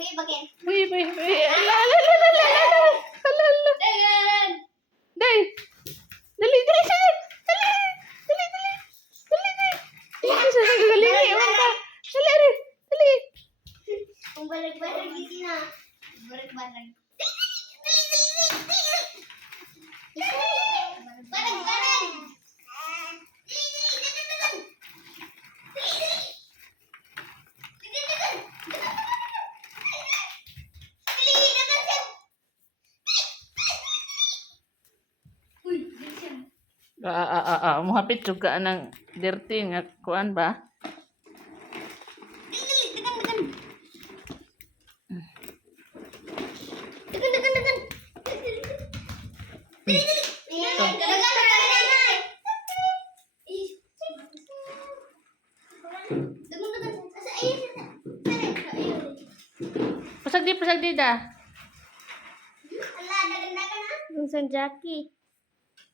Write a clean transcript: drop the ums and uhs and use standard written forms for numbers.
Uy, bakit? Uy. Ala. Dagan! Day. Dali. Galingi, ewan ka. Dali. Kung balag-balag isi na. Balag-balag. Balag-balag! Muhapit juga ng dirty nga kuan ba? Pasag di da. Ala, dagan-dagan ha? Yung San Jackie.